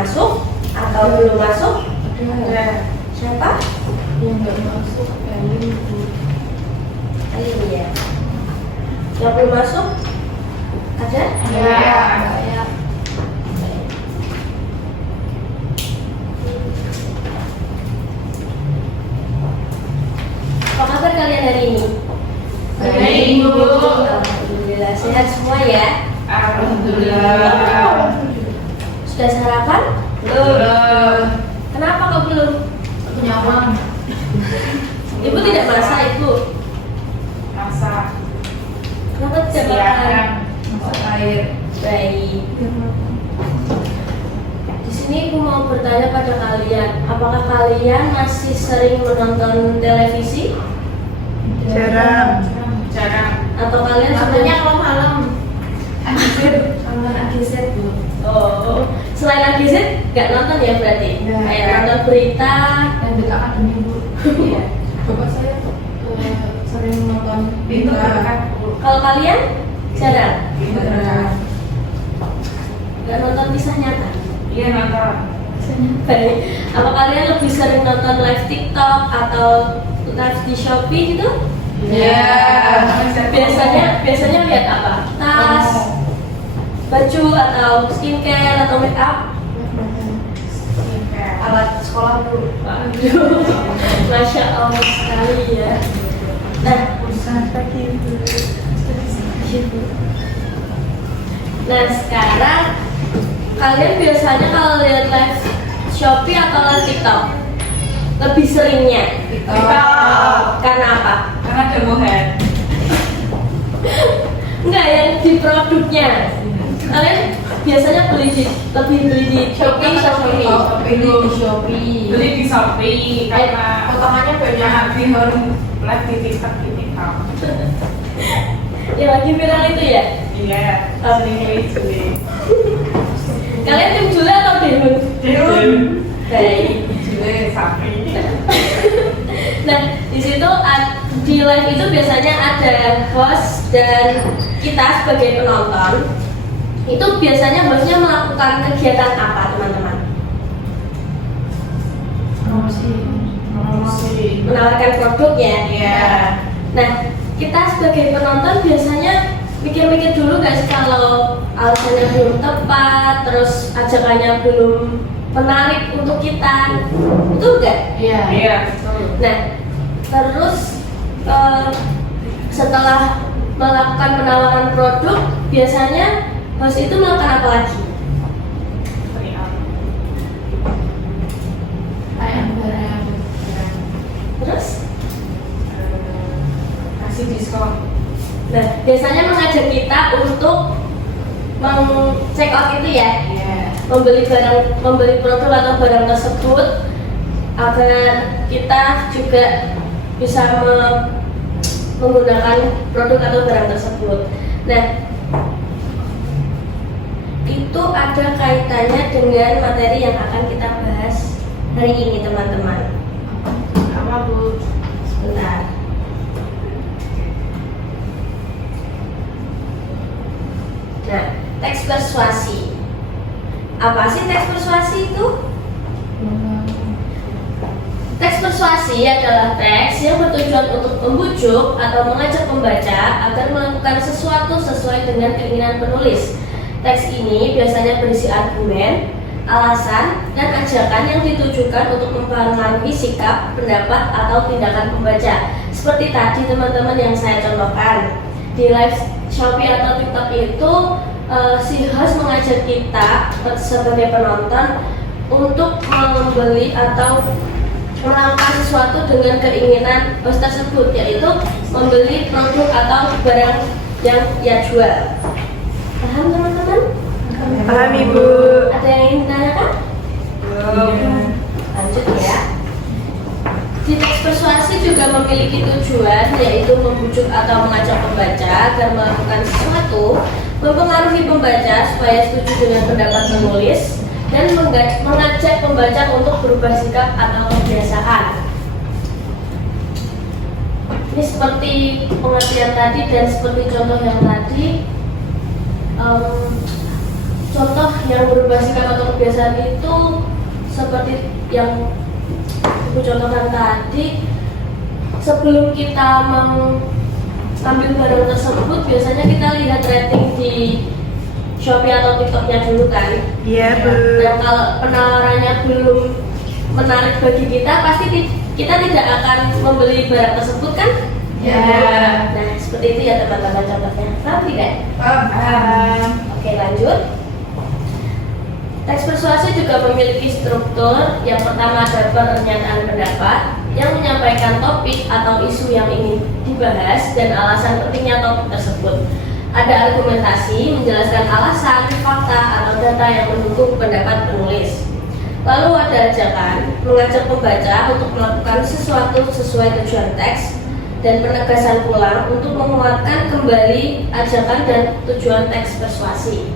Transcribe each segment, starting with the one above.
masuk atau belum masuk? Ada. Siapa? Yang nggak masuk Elim Bu. Ayo ya. Yang belum masuk? Ada? Saya. Apa kabar kalian hari ini? Baik, Bu. Alhamdulillah sehat semua ya. Alhamdulillah. Sudah sarapan? Belum. Kenapa kok belum? Punya uang. Ibu tidak masak, Ibu. Masak. Kenapa tidak makan? Siang. Masak air. Baik. Di sini Ibu mau bertanya pada kalian, apakah kalian masih sering menonton televisi? Jarang. Atau kalian Nontonnya sudah kalau malam. Agiset. Nonton Agiset Bu. oh, selain AGZ nggak nonton ya berarti? Nggak. Kayak nonton berita. Dan dekat akademi Bu. Iya. Bapak saya sering nonton berita. Kalau kalian jarang? Jarang. Nggak nonton kisah nyata? Iya nonton. Baik. Apa kalian lebih sering nonton live TikTok atau live di Shopee gitu? Iya. Biasanya lihat apa? Tas, baju atau skincare atau make up? Alat sekolah Bu. Aduh, Masya Allah sekali ya. Nah, nah sekarang kalian biasanya kalau lihat live Shopee atau live TikTok lebih seringnya? Karena apa? Karena ada mohen. Enggak, yang di produknya. Kalian biasanya lebih beli di Shopee atau Shopee? Beli di Shopee. Beli di Shopee karena Potongannya banyak. di home live di TikTok di TikTok. Yang lagi viral itu ya? Iya, beli. Kalian tim Jule atau Bihun? Baik. Beli sapi. Nah, di situ di live itu biasanya ada host dan kita sebagai penonton. Itu biasanya hostnya melakukan kegiatan apa, teman-teman? Promosi. Menawarkan produk ya? Iya. Nah, kita sebagai penonton biasanya mikir-mikir dulu nggak sih kalau alasannya belum tepat, terus ajakannya belum menarik untuk kita, itu enggak? Iya. Iya. Nah, terus setelah melakukan penawaran produk, biasanya host itu melakukan apa lagi? Kayak barang. Terus? Kasih diskon. Nah, biasanya mengajak kita untuk check out itu ya, Iya. membeli produk atau barang tersebut agar kita juga bisa menggunakan produk atau barang tersebut. Nah, itu ada kaitannya dengan materi yang akan kita bahas hari ini, teman-teman. Apa Bu? Sebentar. Nah, teks persuasi. Apa sih teks persuasi itu? Teks persuasi adalah teks yang bertujuan untuk membujuk atau mengajak pembaca agar melakukan sesuatu sesuai dengan keinginan penulis. Teks ini biasanya berisi argumen, alasan, dan ajakan yang ditujukan untuk mempengaruhi sikap, pendapat, atau tindakan pembaca. Seperti tadi teman-teman yang saya contohkan di live Shopee atau TikTok itu, si host mengajak kita sebagai penonton untuk membeli atau melakukan sesuatu dengan keinginan host tersebut, yaitu membeli produk atau barang yang ia jual. Paham teman-teman? Paham Ibu. Ada yang ingin ditanyakan? Belum. Lanjut ya. Di teks persuasi juga memiliki tujuan, yaitu membujuk atau mengajak pembaca agar melakukan sesuatu, mempengaruhi pembaca supaya setuju dengan pendapat penulis, dan mengajak pembaca untuk berubah sikap atau kebiasaan. Ini seperti pengertian tadi dan seperti contoh yang tadi, contoh yang berubah sikap atau kebiasaan itu seperti yang Ibu contohkan tadi. Sebelum kita mengambil barang tersebut, biasanya kita lihat rating di Shopee atau TikToknya dulu kan. Iya, Bu. Dan kalau penawarannya belum menarik bagi kita, pasti kita tidak akan membeli barang tersebut kan? Ya. Nah, seperti itu ya teman-teman contohnya. Paham tidak? Paham. Oke, lanjut. Teks persuasi juga memiliki struktur. Yang pertama ada pernyataan pendapat yang menyampaikan topik atau isu yang ingin dibahas dan alasan pentingnya topik tersebut. Ada argumentasi menjelaskan alasan, fakta, atau data yang mendukung pendapat penulis. Lalu ada ajakan mengajak pembaca untuk melakukan sesuatu sesuai tujuan teks dan penegasan ulang untuk menguatkan kembali ajakan dan tujuan teks persuasi.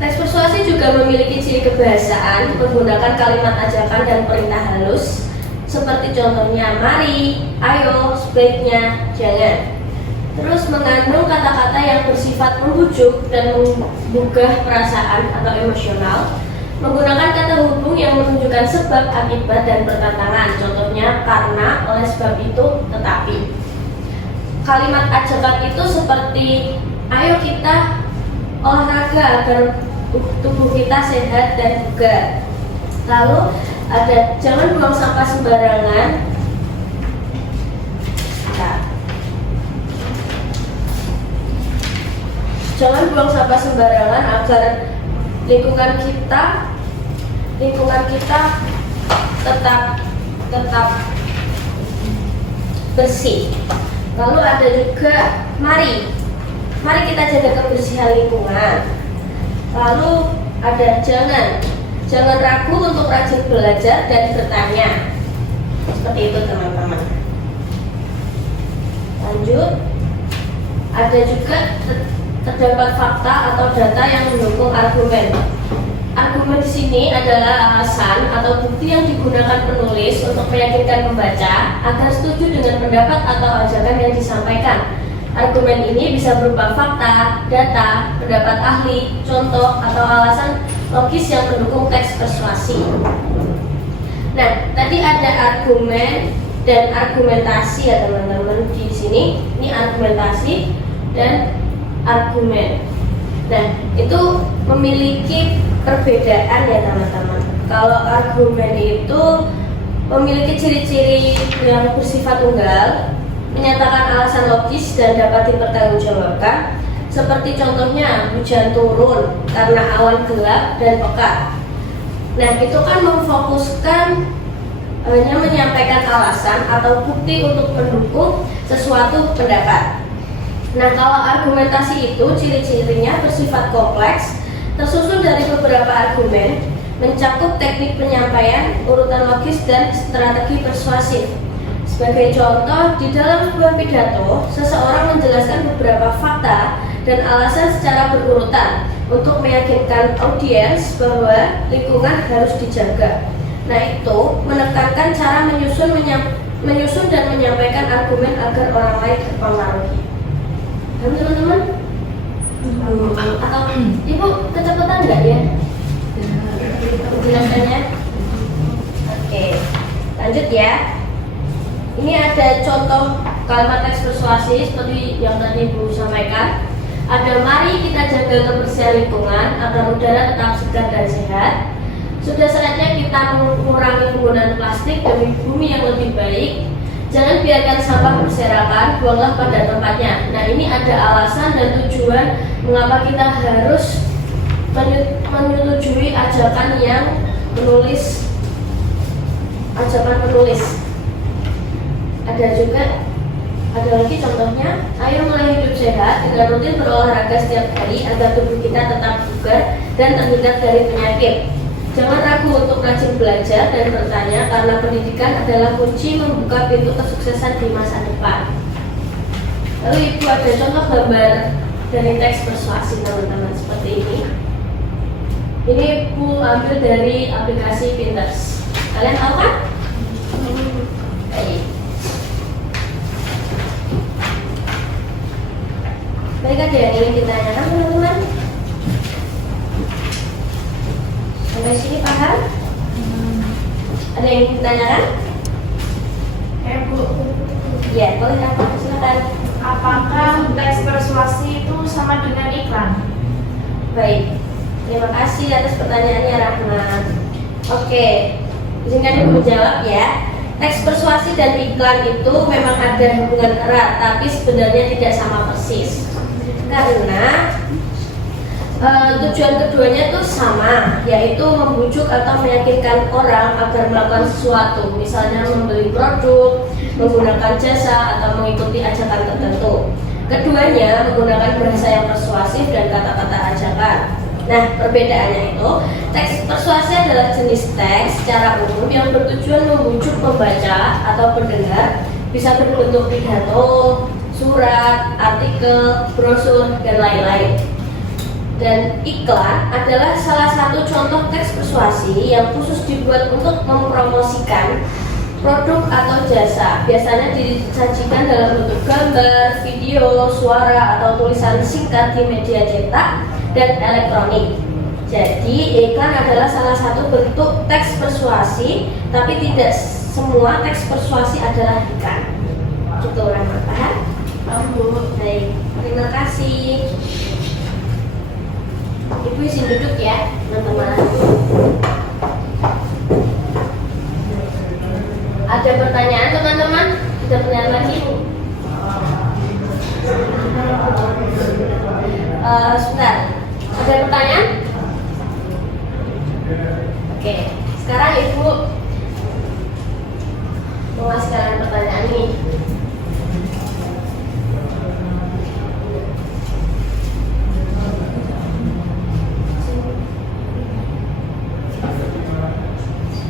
Teks persuasi juga memiliki ciri kebahasaan menggunakan kalimat ajakan dan perintah halus seperti contohnya mari, ayo, sebaiknya, jangan. Terus mengandung kata-kata yang bersifat membujuk dan menggugah perasaan atau emosional, menggunakan kata hubung yang menunjukkan sebab, akibat, dan pertentangan. Contohnya karena, oleh sebab itu, tetapi. Kalimat ajakan itu seperti ayo kita olahraga agar tubuh kita sehat dan bugar. Lalu ada jangan buang sampah sembarangan. Jangan buang sampah sembarangan agar lingkungan kita tetap bersih. Lalu ada juga mari kita jaga kebersihan lingkungan. Lalu ada jangan ragu untuk rajin belajar dan bertanya. Seperti itu teman-teman. Lanjut, ada juga terdapat fakta atau data yang mendukung argumen. Argumen di sini adalah alasan atau bukti yang digunakan penulis untuk meyakinkan pembaca agar setuju dengan pendapat atau ajakan yang disampaikan. Argumen ini bisa berupa fakta, data, pendapat ahli, contoh, atau alasan logis yang mendukung teks persuasi. Nah, tadi ada argumen dan argumentasi ya teman-teman di sini. Ini argumentasi dan argumen. Nah, itu memiliki perbedaan ya teman-teman. Kalau argumen itu memiliki ciri-ciri yang bersifat tunggal, menyatakan alasan logis dan dapat dipertanggungjawabkan, seperti contohnya hujan turun karena awan gelap dan pekat. Nah, itu kan memfokuskan hanya menyampaikan alasan atau bukti untuk mendukung sesuatu pendapat. Nah, kalau argumentasi itu ciri-cirinya bersifat kompleks, tersusun dari beberapa argumen, mencakup teknik penyampaian, urutan logis, dan strategi persuasif. Sebagai contoh, di dalam sebuah pidato, seseorang menjelaskan beberapa fakta dan alasan secara berurutan untuk meyakinkan audiens bahwa lingkungan harus dijaga. Nah, itu menekankan cara menyusun dan menyampaikan argumen agar orang lain terpengaruhi. Paham teman-teman? Atau Ibu kecepatan nggak ya penjelasannya? Oke, lanjut ya. Ini ada contoh kalimat teks persuasi seperti yang tadi Ibu sampaikan. Ada mari kita jaga kebersihan lingkungan agar udara tetap segar dan sehat. Sudah saatnya kita mengurangi penggunaan plastik demi bumi yang lebih baik. Jangan biarkan sampah berserakan, buanglah pada tempatnya. Nah, ini ada alasan dan tujuan mengapa kita harus menyetujui ajakan yang ajakan penulis. Ada lagi contohnya, ayo mulai hidup sehat dengan rutin berolahraga setiap hari agar tubuh kita tetap bugar dan terhindar dari penyakit. Jangan ragu untuk rajin belajar dan bertanya karena pendidikan adalah kunci membuka pintu kesuksesan di masa depan. Lalu Ibu ada contoh gambar dari teks persuasi teman-teman seperti ini. Ini Ibu ambil dari aplikasi Pinterest. Kalian tahu kan? Baik. Baik, ada yang ingin ditanyakan teman-teman? Sampai sini paham? Ada yang ingin ditanyakan? Ya Bu, Ya, boleh apa? Silakan. apakah teks persuasi itu sama dengan iklan? Baik, terima kasih atas pertanyaannya Rahman. Oke, izinkan ibu menjawab ya. Teks persuasi dan iklan itu memang ada hubungan erat, tapi sebenarnya tidak sama persis. Karena tujuan keduanya itu sama, yaitu membujuk atau meyakinkan orang agar melakukan sesuatu, misalnya membeli produk, menggunakan jasa, atau mengikuti ajakan tertentu. Keduanya menggunakan bahasa yang persuasif dan kata-kata ajakan. Nah, perbedaannya itu, teks persuasi adalah jenis teks secara umum yang bertujuan membujuk pembaca atau pendengar, bisa berbentuk pidato, surat, artikel, brosur, dan lain-lain. Dan iklan adalah salah satu contoh teks persuasi yang khusus dibuat untuk mempromosikan produk atau jasa. Biasanya disajikan dalam bentuk gambar, video, suara, atau tulisan singkat di media cetak dan elektronik. Jadi iklan adalah salah satu bentuk teks persuasi, tapi tidak semua teks persuasi adalah iklan. Gitu orang paham? Paham Bu. Baik, terima kasih. Ibu izin duduk ya, teman-teman. Ada pertanyaan teman-teman? Ada pertanyaan lagi? Sebentar. Ada pertanyaan? Oke, sekarang Ibu mau ngasih kalian pertanyaan nih.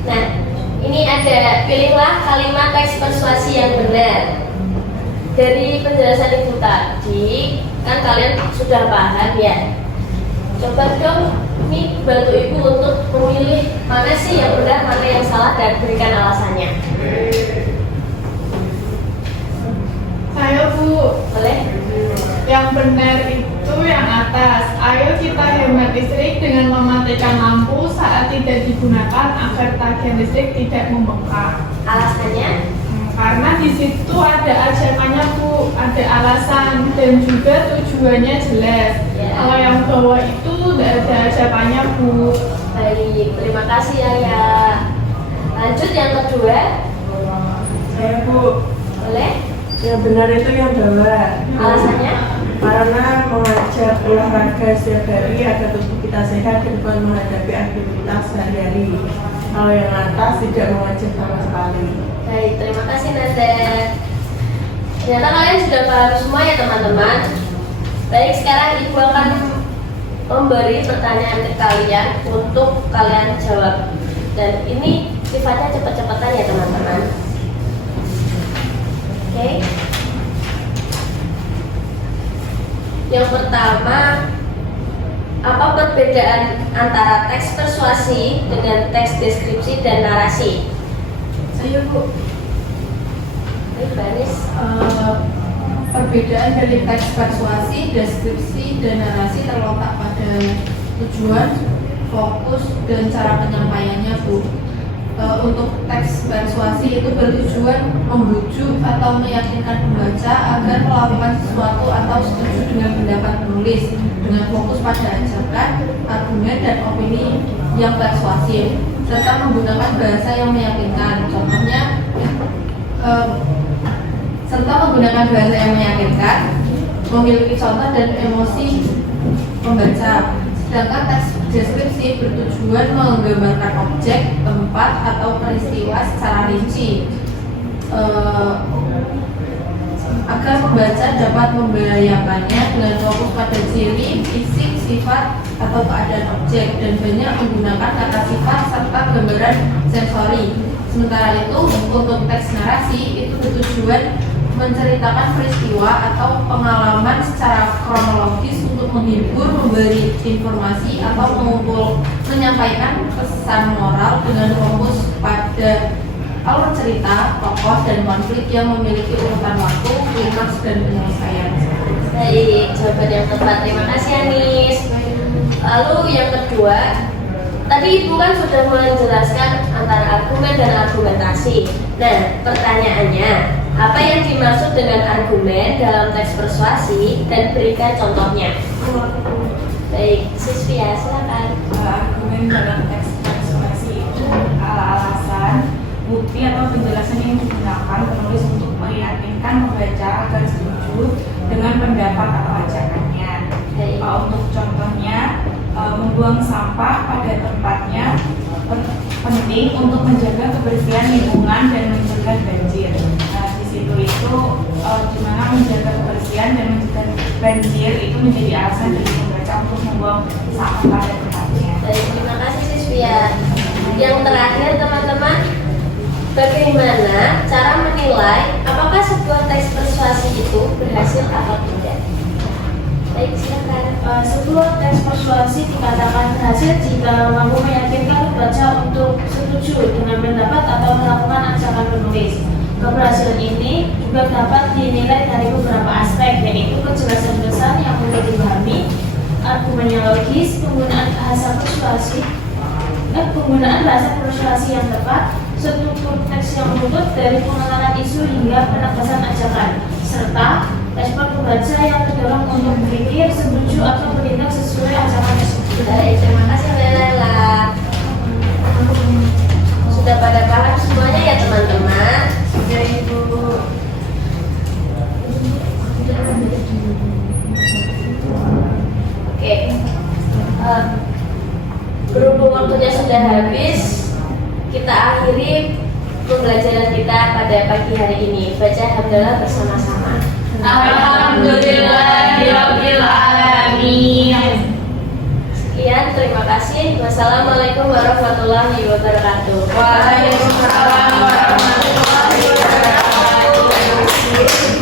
Nah, ini ada, pilihlah kalimat teks persuasi yang benar. Dari penjelasan Ibu tadi, kan kalian sudah paham ya. Coba dong, nih bantu Ibu untuk memilih mana sih yang benar, mana yang salah, dan berikan alasannya. Saya Bu, Boleh? yang benar itu yang atas. Ayo kita hemat listrik dengan mematikan lampu saat tidak digunakan agar tagihan listrik tidak membengkak. Alasannya? Karena di situ ada ajakannya Bu, ada alasan dan juga tujuannya jelas. Ya. Kalau yang bawah itu tidak ada ajakannya Bu. Baik, terima kasih Ayah. Lanjut yang kedua, Saya Bu, boleh? yang benar itu yang bawah. Alasannya? Karena mengajak olahraga setiap hari agar tubuh kita sehat dan dapat menghadapi aktivitas sehari-hari. Kalau yang atas tidak mengajak sama sekali. Baik, terima kasih Nanda. Ternyata kalian sudah paham semua ya teman-teman. Baik, sekarang Ibu akan memberi pertanyaan ke kalian untuk kalian jawab. Dan ini sifatnya cepat-cepatan ya teman-teman. Oke. Yang pertama, apa perbedaan antara teks persuasi dengan teks deskripsi dan narasi? Saya Bu, Baik, Baris. perbedaan dari teks persuasi, deskripsi, dan narasi terletak pada tujuan, fokus, dan cara penyampaiannya Bu. Untuk teks persuasi itu bertujuan membujuk atau meyakinkan pembaca agar melakukan sesuatu atau setuju dengan pendapat penulis dengan fokus pada ajakan, argumen, dan opini yang persuasif serta menggunakan bahasa yang meyakinkan. Contohnya, serta menggunakan bahasa yang meyakinkan, memiliki contoh dan emosi pembaca. Sedangkan teks deskripsi bertujuan menggambarkan objek, tempat, atau peristiwa secara rinci agar pembaca dapat membayangkannya dengan fokus pada ciri, fisik, sifat, atau keadaan objek, dan banyak menggunakan kata sifat serta gambaran sensori. Sementara itu, untuk teks narasi itu bertujuan menceritakan peristiwa atau pengalaman secara kronologis untuk menghibur, memberi informasi, atau menyampaikan pesan moral dengan fokus pada alur cerita, tokoh, dan konflik yang memiliki urutan waktu, klimaks, dan penyelesaian. Baik, jawaban yang tepat. Terima kasih Anis. Lalu yang kedua, Tadi Ibu kan sudah menjelaskan antara argumen dan argumentasi. Nah, pertanyaannya, apa yang dimaksud dengan argumen dalam teks persuasi dan berikan contohnya? Baik, Sisvia, silakan. Argumen dalam teks persuasi itu alasan, bukti atau penjelasan yang digunakan penulis untuk meyakinkan pembaca agar setuju dengan pendapat atau ajakannya. Untuk contohnya, membuang sampah pada tempatnya penting untuk menjaga kebersihan lingkungan dan mencegah banjir. Nah, di situ itu gimana menjaga kebersihan dan mencegah banjir itu menjadi alasan dari pembaca untuk membuang sampah pada tempatnya. Baik, terima kasih Sisvia. Yang terakhir teman-teman, bagaimana cara menilai apakah sebuah teks persuasi itu berhasil atau tidak? Baik, silakan. Sebuah teks persuasi dikatakan berhasil jika mampu meyakinkan pembaca untuk setuju dengan pendapat atau melakukan ajakan penulis. Keberhasilan ini juga dapat dinilai dari beberapa aspek, yaitu kejelasan besar yang mudah dipahami, argumen yang logis, penggunaan bahasa persuasi yang tepat, struktur teks yang runtut dari pengenalan isu hingga penegasan ajakan, serta respon pembaca yang terdorong untuk berpikir, setuju atau bertindak sesuai ajakan tersebut. Baik, terima kasih Lela. Sudah pada paham semuanya ya teman-teman? Sudah Ibu. Oke. Berhubung waktunya sudah habis, kita akhiri pembelajaran kita pada pagi hari ini. Baca hamdalah bersama-sama. Alhamdulillahirabbil alamin. Sekian, terima kasih. Wassalamualaikum warahmatullahi wabarakatuh. Waalaikumsalam warahmatullahi wabarakatuh.